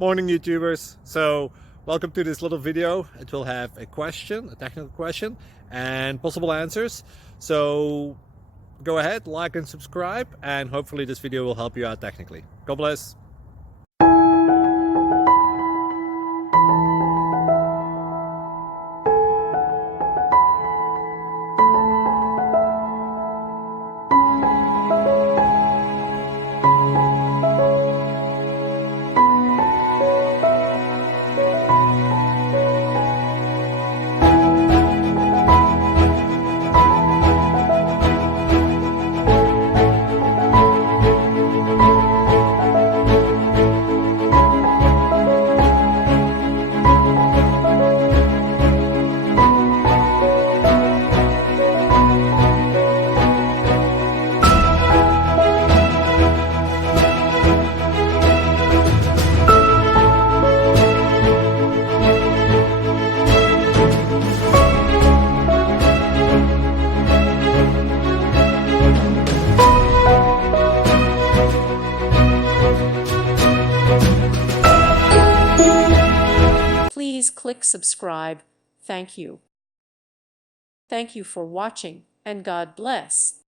Morning YouTubers. So welcome to this little video. It will have a question, a technical question, and possible answers. So go ahead, like and subscribe, and hopefully this video will help you out technically. God bless. Please click subscribe. Thank you. Thank you for watching, and God bless.